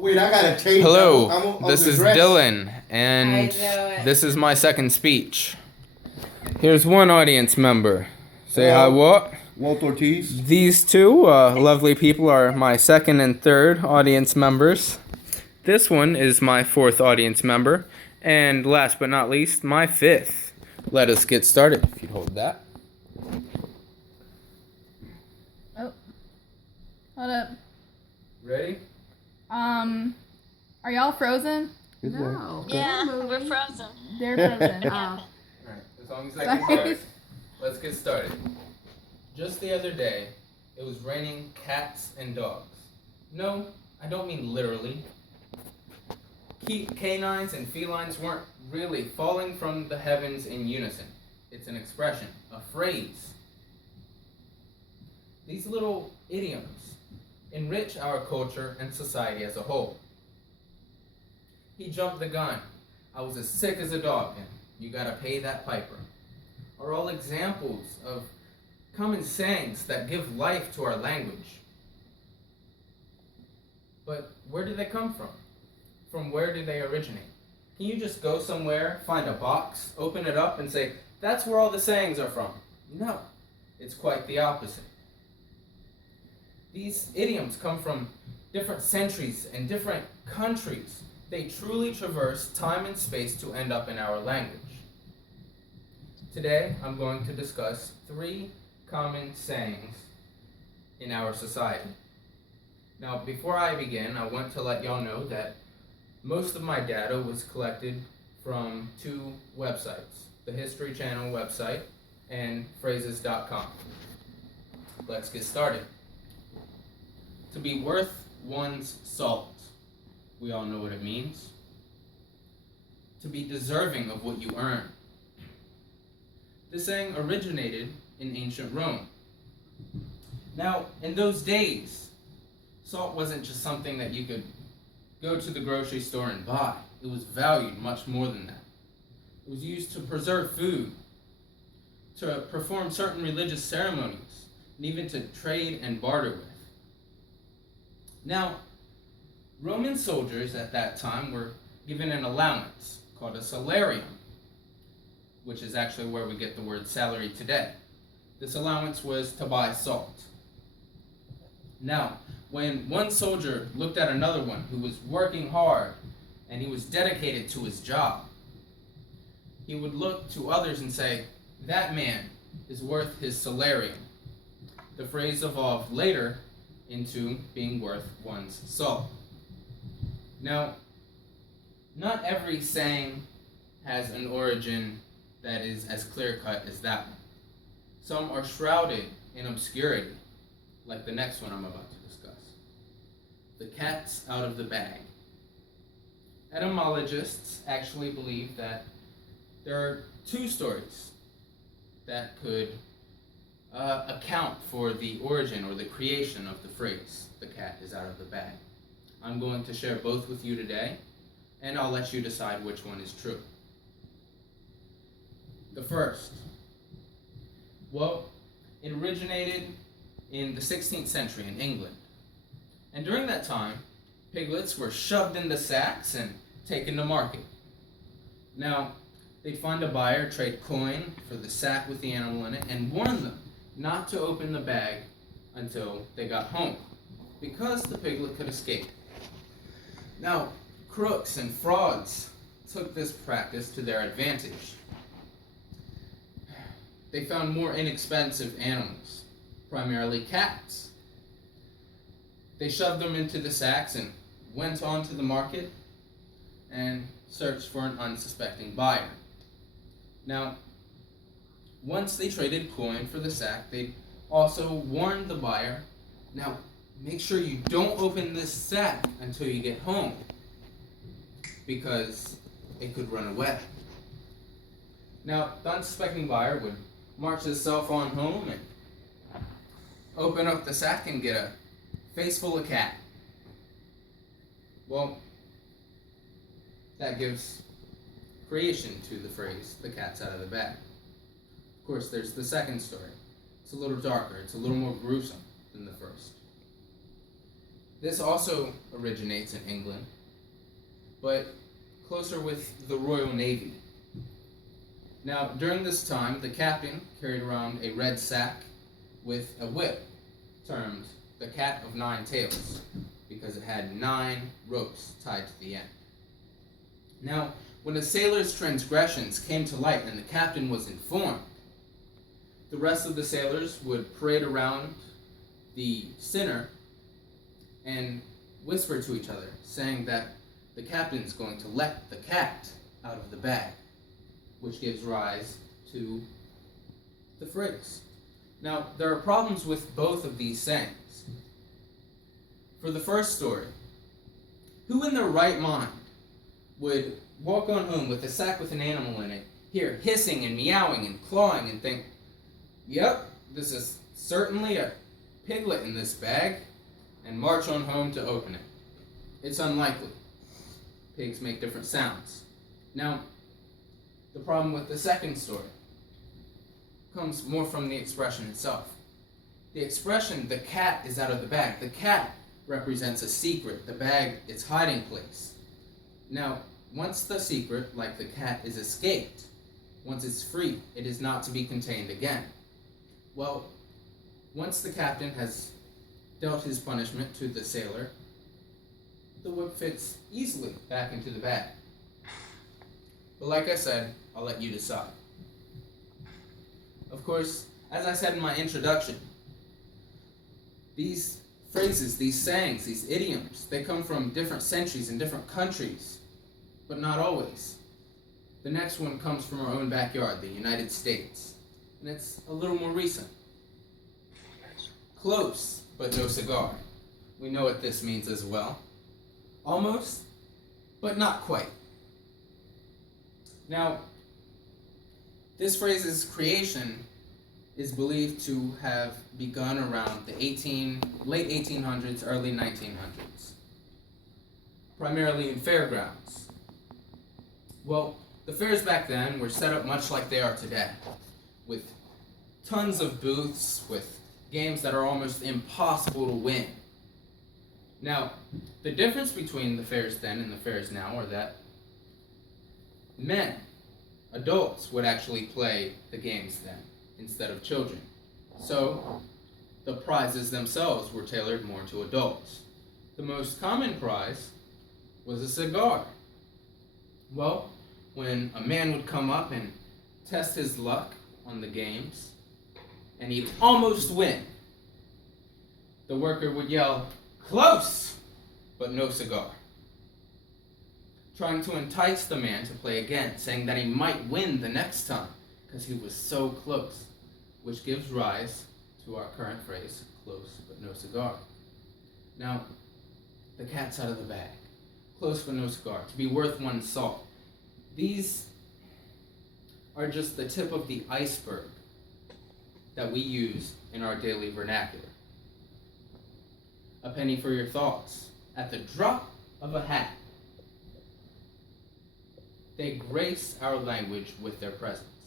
Wait, I gotta change. Hello, I'm this is dress. Dylan, and this is my second speech. Here's one audience member. Say hi, what? Walt Ortiz. These two lovely people are my second and third audience members. This one is my fourth audience member, and last but not least, my fifth. Let us get started. If you'd hold that. Oh. Hold up. Ready? Are y'all frozen? No. Yeah, we're frozen. They're frozen. Oh. Alright, as long as I can start. Let's get started. Just the other day, it was raining cats and dogs. No, I don't mean literally. Canines and felines weren't really falling from the heavens in unison. It's an expression, a phrase. These little idioms enrich our culture and society as a whole. He jumped the gun. I was as sick as a dog, and you gotta pay that piper. Are all examples of common sayings that give life to our language. But where do they come from? From where do they originate? Can you just go somewhere, find a box, open it up, and say, that's where all the sayings are from? No, it's quite the opposite. These idioms come from different centuries and different countries. They truly traverse time and space to end up in our language. Today, I'm going to discuss 3 common sayings in our society. Now, before I begin, I want to let y'all know that most of my data was collected from 2 websites, the History Channel website and phrases.com. Let's get started. To be worth one's salt. We all know what it means. To be deserving of what you earn. This saying originated in ancient Rome. Now, in those days, salt wasn't just something that you could go to the grocery store and buy. It was valued much more than that. It was used to preserve food, to perform certain religious ceremonies, and even to trade and barter with. Now, Roman soldiers at that time were given an allowance called a salarium, which is actually where we get the word salary today. This allowance was to buy salt. Now, when one soldier looked at another one who was working hard and he was dedicated to his job, he would look to others and say, that man is worth his salarium. The phrase evolved later into being worth one's salt. Now, not every saying has an origin that is as clear-cut as that one. Some are shrouded in obscurity, like the next one I'm about to discuss. The cat's out of the bag. Etymologists actually believe that there are 2 stories that could account for the origin or the creation of the phrase, the cat is out of the bag. I'm going to share both with you today, and I'll let you decide which one is true. The first. Well, it originated in the 16th century in England. And during that time, piglets were shoved into sacks and taken to market. Now, they'd find a buyer, trade coin for the sack with the animal in it, and warn them not to open the bag until they got home, because the piglet could escape. Now, crooks and frauds took this practice to their advantage. They found more inexpensive animals, primarily cats. They shoved them into the sacks and went on to the market and searched for an unsuspecting buyer. Now, once they traded coin for the sack, they also warned the buyer, now make sure you don't open this sack until you get home, because it could run away. Now, the unsuspecting buyer would march himself on home and open up the sack and get a face full of cat. Well, that gives creation to the phrase, the cat's out of the bag. Of course, there's the second story. It's a little darker, it's a little more gruesome than the first. This also originates in England, but closer with the Royal Navy. Now, during this time, the captain carried around a red sack with a whip termed the Cat of Nine Tails, because it had 9 ropes tied to the end. Now, when a sailor's transgressions came to light and the captain was informed, the rest of the sailors would parade around the sinner and whisper to each other, saying that the captain's going to let the cat out of the bag, which gives rise to the phrase. Now, there are problems with both of these sayings. For the first story, who in their right mind would walk on home with a sack with an animal in it, hear hissing and meowing and clawing, and think, yep, this is certainly a piglet in this bag, and march on home to open it? It's unlikely. Pigs make different sounds. Now, the problem with the second story comes more from the expression itself. The expression, the cat is out of the bag. The cat represents a secret, the bag, its hiding place. Now, once the secret, like the cat, is escaped, once it's free, it is not to be contained again. Well, once the captain has dealt his punishment to the sailor, the whip fits easily back into the bag. But like I said, I'll let you decide. Of course, as I said in my introduction, these phrases, these sayings, these idioms, they come from different centuries and different countries, but not always. The next one comes from our own backyard, the United States, and it's a little more recent. Close, but no cigar. We know what this means as well. Almost, but not quite. Now, this phrase's creation is believed to have begun around the late 1800s, early 1900s, primarily in fairgrounds. Well, the fairs back then were set up much like they are today, with tons of booths, with games that are almost impossible to win. Now, the difference between the fairs then and the fairs now are that men, adults, would actually play the games then, instead of children. So, the prizes themselves were tailored more to adults. The most common prize was a cigar. Well, when a man would come up and test his luck on the games, and he'd almost win, the worker would yell, "Close, but no cigar," trying to entice the man to play again, saying that he might win the next time because he was so close, which gives rise to our current phrase, close but no cigar. Now, the cat's out of the bag. Close but no cigar. To be worth one's salt. These are just the tip of the iceberg that we use in our daily vernacular. A penny for your thoughts. At the drop of a hat, they grace our language with their presence.